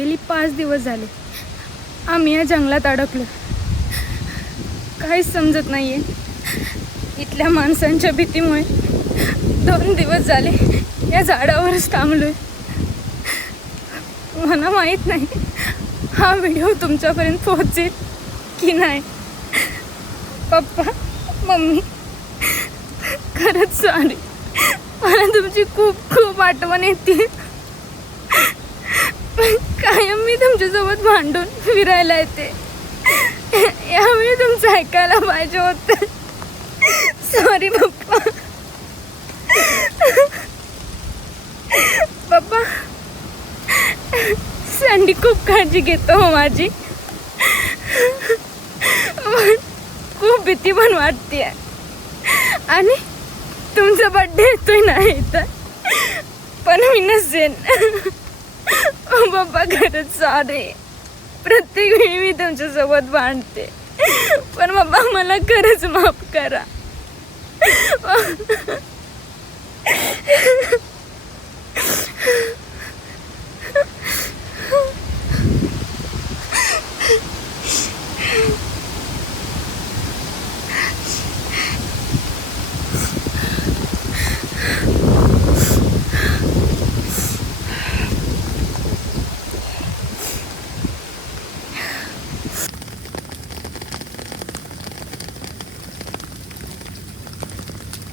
गेली 5 दिवस झाले आम्ही या जंगलात अडकलो. काहीच समजत नाहीये. इथल्या माणसांच्या भीतीमुळे 2 दिवस झाले या झाडावरच थांबलोय. मला माहीत नाही हा व्हिडिओ तुमच्यापर्यंत पोहोचेल की नाही. पप्पा मम्मी खरंच सॉरी. मला तुमची खूप खूप आठवण येते. कायम मी तुमच्यासोबत भांडून फिरायला येते. यावेळी तुमचं ऐकायला पाहिजे होतं. सॉरी पप्पा. पप्पा सँडी खूप काळजी घेतो हो माझी. खूप भीती पण वाटते. आणि तुमचा बर्थडे येतोय ना इथं पण मी नसेन. पप्पा खरंच सॉरी. प्रत्येक वेळी मी तुमच्यासोबत भांडते पण पप्पा मला खरंच माफ करा.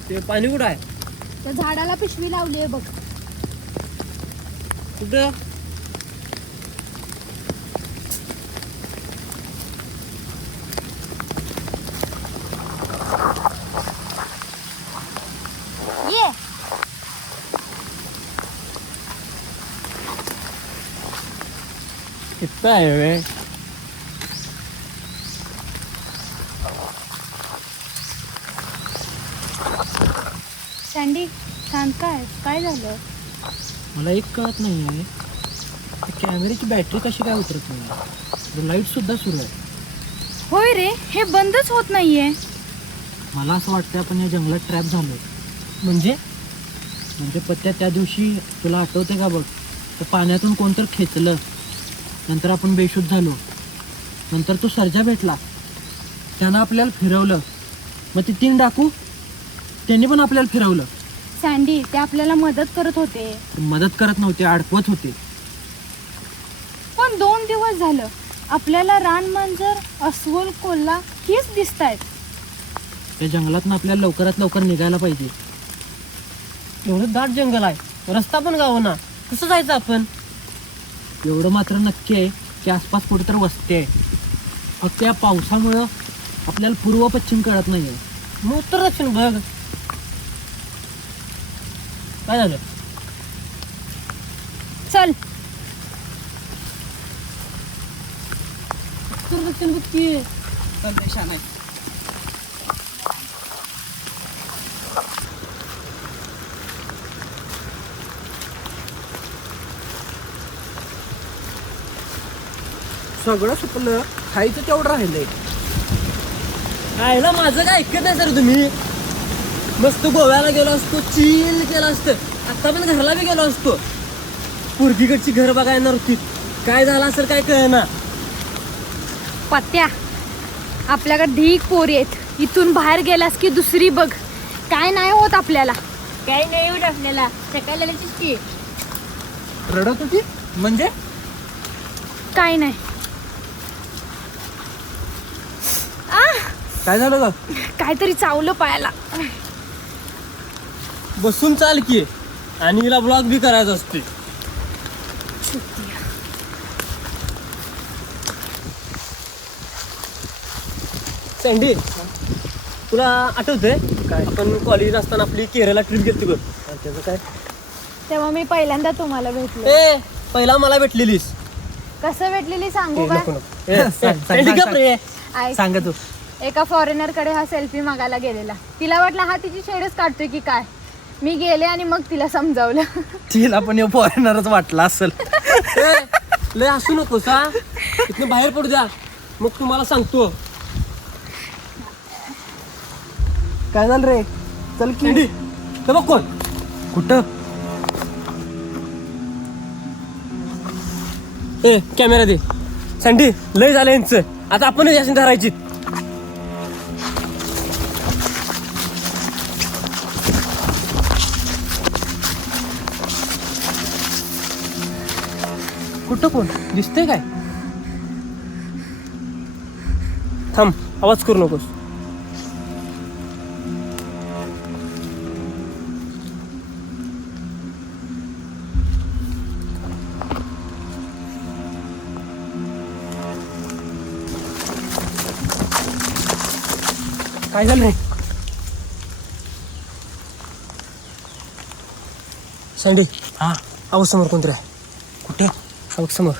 ते पाणी कुठं आहे? त्या झाडाला पिशवी लावली आहे बघ. कुठं? ये इथं आहे वे. सँडी शांत काय झालं? मला एक कळत नाही आहे कॅमेऱ्याची बॅटरी कशी काय उतरत नाही. लाईट सुद्धा सुरू आहे. होय रे हे बंदच होत नाहीये. मला असं वाटतं आपण या जंगलात ट्रॅप झालो. म्हणजे म्हणजे पत्त्या त्या दिवशी तुला आठवते का बघ तर पाण्यातून कोणतर खेचलं नंतर आपण बेशुद्ध झालो. नंतर तो सर्जा भेटला त्यानं आपल्याला फिरवलं. मग ते 3 डाकू त्यांनी पण आपल्याला फिरवलं. सँडी ते आपल्याला मदत करत होते. मदत करत नव्हते अडकवत होते. पण 2 दिवस झालं आपल्याला रानमांजर अस्वल कोल्हा हेच दिसत आहेत. त्या जंगलातून आपल्याला लवकरात लवकर निघायला पाहिजे. एवढं दाट जंगल आहे रस्ता पण गावना कसं जायचं आपण. एवढं मात्र नक्की आहे की आसपास कुठं तर वस्ती आहे. फक्त या पावसामुळं आपल्याला पूर्व पश्चिम कळत नाही आहे. मग उत्तर दक्षिण बघ काय झालं. चल उत्तर दक्षिण बघ की छान आहे. सगळं सुकलं खायचं तेवढं राहिलंय. राहिलं माझं काय ऐकत नाही सर तुम्ही. मस्त गोव्याला गेलो असतो चिल केलं असतं. आता पण घरला बी गेलो असतो. पोरगीकडची घर बघायला येणार होती. काय झालं असेल काय कळना. पत्त्या आपल्याकडे ढीक पोरी आहेत. इथून बाहेर गेलास की दुसरी बघ. काय नाही होत आपल्याला. काही नाही होत आपल्याला. सकाळी लगेच की रडत होती म्हणजे काय नाही. काय झालं ग. काहीतरी चावलं पायाला. बसून चाल की आणि हिला ब्लॉग बी करायचा असते. सँडी तुला आठवतंय काय आपण कॉलेज असताना आपली केरळला ट्रिप गेली बघ. त्याचं काय तेव्हा मी पहिल्यांदा तुम्हाला भेटले. ए पहिला मला भेटलेलीस. कसं भेटलेली सांगू ए, का? नको, नको. ए, सँडी गप रे. ऐक. सांग तू. एका फॉरेनर कडे हा सेल्फी मागायला गेलेला. तिला वाटलं हा तिची शेडच काढतोय की काय. मी गेले आणि मग तिला समजावलं. तिला पण फॉरेनरच वाटला असेल. लय असू नको सा इथनं बाहेर पडू द्या मग तुम्हाला सांगतो. काय झालं रे. चल की बघ कोण कुठं ए कॅमेरा दे. सँडी लय झालं यांचं, आता आपणच याची धरायची. कुठं कोण दिसतंय काय? थांब, आवाज करू नकोस. काय झालंय? सँडी हा आवाज समोर कोणतरी आहे. कुठे? बघ समोर.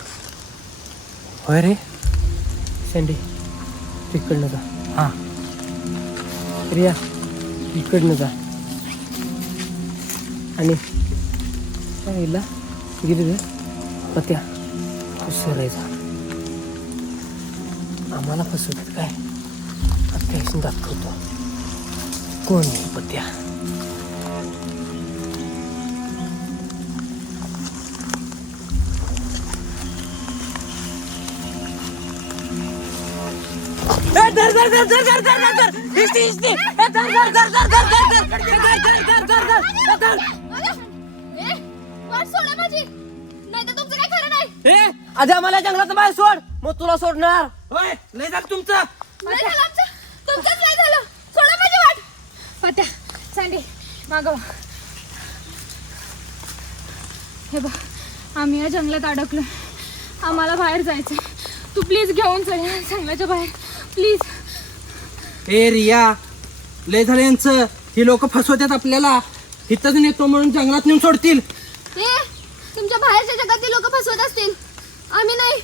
होय रे. सँडी इकडनं जा. हा रिया इकडनं जा. आणि काय हिला गिरी पत्या सररायचा. आम्हाला फसवतात काय? आता दाखवतो कोण आहे पत्या. आधी आम्हाला जंगलात बाहेर सोड, मग तुला सोडणार. होय लय झालं तुमचं. पत्या सँडी मागव. हे बघ आम्ही या जंगलात अडकलो, आम्हाला बाहेर जायचं. तू प्लीज घेऊन चल या जंगलाच्या बाहेर प्लीज. ए रिया लय झालं यांचं. ही लोक फसवतात आपल्याला. इथंच नेतो म्हणून जंगलात नेऊन सोडतील. तुमच्या बाहेरच्या जगातली लोक फसवत असतील. आम्ही नाही,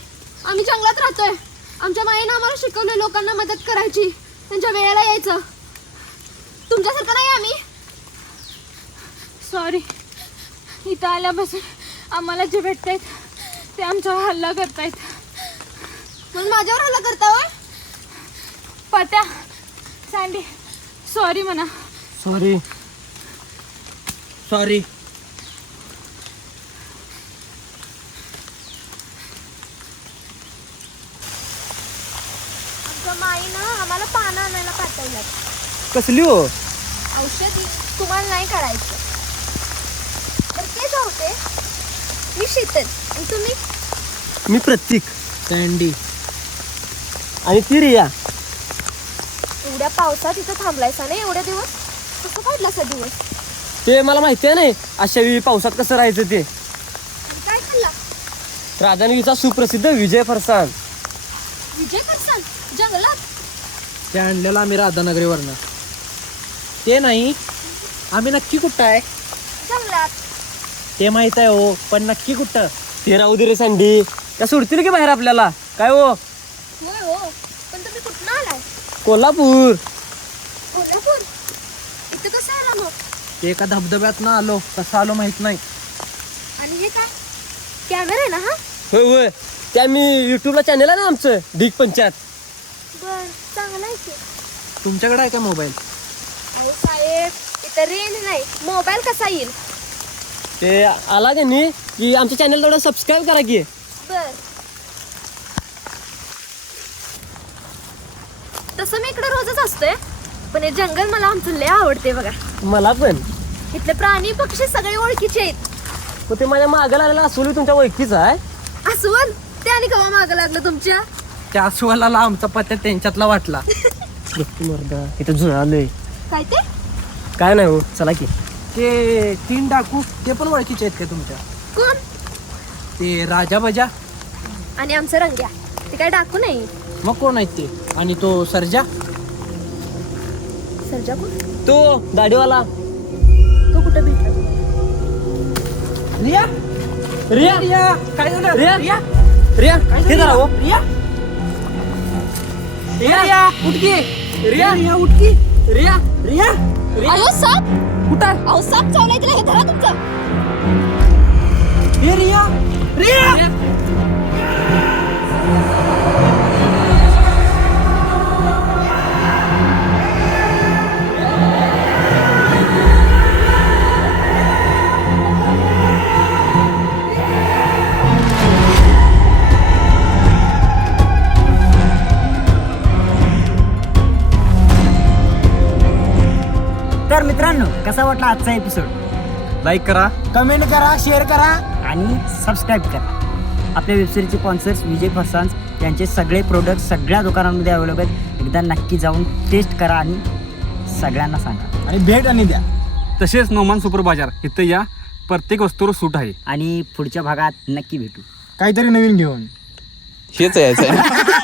आम्ही जंगलात राहतोय. आमच्या माईनं आम्हाला शिकवलं लोकांना मदत करायची, त्यांच्या वेळेला यायचं. तुमच्यासारखं नाही आम्ही. सॉरी, इथं आल्यापासून आम्हाला जे भेटतायत ते आमच्यावर हल्ला करतायत. म्हणून माझ्यावर हल्ला करता होय? पत्या सँडी सॉरी म्हणा. Sorry sorry. आमच्या माईनं आम्हाला पानं आणायला पाठवलं. कसली हो? औषधी तुम्हाला नाही करायचं. तर ते जाऊ दे. मी शीतल आणि तुम्ही? मी प्रतीक. सँडी. आणि ती रिया. एवढ्या पावसात इथं थांबलायसा नाही एवढे दिवस? कसं काढला असा दिवस? ते मला माहिती आहे नाही अशा वेळी पावसात कसं राहायचं ते. आणि काय खाल्ला? राधानगरीचा सुप्रसिद्ध विजय फरसाण. विजय फरसाण जंगलात? ते आणलेलं आम्ही राधानगरीवरनं. ते नाही, आम्ही नक्की कुठं आहे जंगलात. ते माहित आहे हो, पण नक्की कुठं? ते राहू दे रे सँडी, त्या सोडतील की बाहेर आपल्याला. काय हो? होय हो, पण तुम्ही कुठनं आलाय? कोल्हापूर. कोल्हापूर? इथं कसं आला मग? ते एका धबधब्यात ना आलो. कसं आलो माहित नाही. आणि हे काय कॅमेरा आहे ना? हा होय होय, ते आम्ही युट्यूबला चॅनल आहे ना आमचं ढीग पंचायत. बर, चांगला आहे की. तुमच्याकडे आहे का मोबाईल? अहो साहेब, इथं रेंज नाही, मोबाईल कसा येईल? ते आला त्यांनी की आमच्या चॅनल थोडं सबस्क्राईब करा की. बर. तसं मी इकडे रोजच असतोय, पण हे जंगल मला आमचं लय आवडते बघा. मला पण. इथले प्राणी पक्षी सगळे ओळखीचे आहेत. मग ते माझ्या मागं लागलेला असोली तुमच्या ओळखीचा आहे. अस्वल ते आणि केव्हा मागं लागलं तुमच्या? त्या अस्वलाला आमचा पत्ता त्यांच्यातला वाटला. मर्दा इथं जुळा आलोय. काय ते? काय नाही हो, चला की. ते 3 डाकू ते पण ओळखीचे आहेत का तुमच्या? कोण? ते राजा बजा. आणि आमचं रंग्या, ते काय डाकू नाही. मग कोण आहेत ते? आणि तो सर्जा. सर्जा कोण? तो दाढीवाला. तो कुठं भेटला? रिया रिया रिया काय झालं? रिया रिया रिया काय हे झालं? धरा हो. रिया रिया उठकी. रिया रिया उठकी. रिया रिया अहो साप! कुठं? अहो साप चावलाय तिला, हे धरा तुमचं. हे रिया रिया कसा वाटला आजचा एपिसोड लाईक करा. कमेंट करा, शेअर करा आणि सबस्क्राईब करा. आपल्या वेबसिरीजचे स्पॉन्सर्स विजय फरसांस यांचे सगळे प्रोडक्ट सगळ्या दुकानांमध्ये अवेलेबल. एकदा नक्की जाऊन टेस्ट करा आणि सगळ्यांना सांगा आणि भेट आणि द्या. तसेच नोमान सुपर बाजार इथं या, प्रत्येक वस्तूवर सूट आहे. आणि पुढच्या भागात नक्की भेटू काहीतरी नवीन घेऊन. हेच यायचं आहे.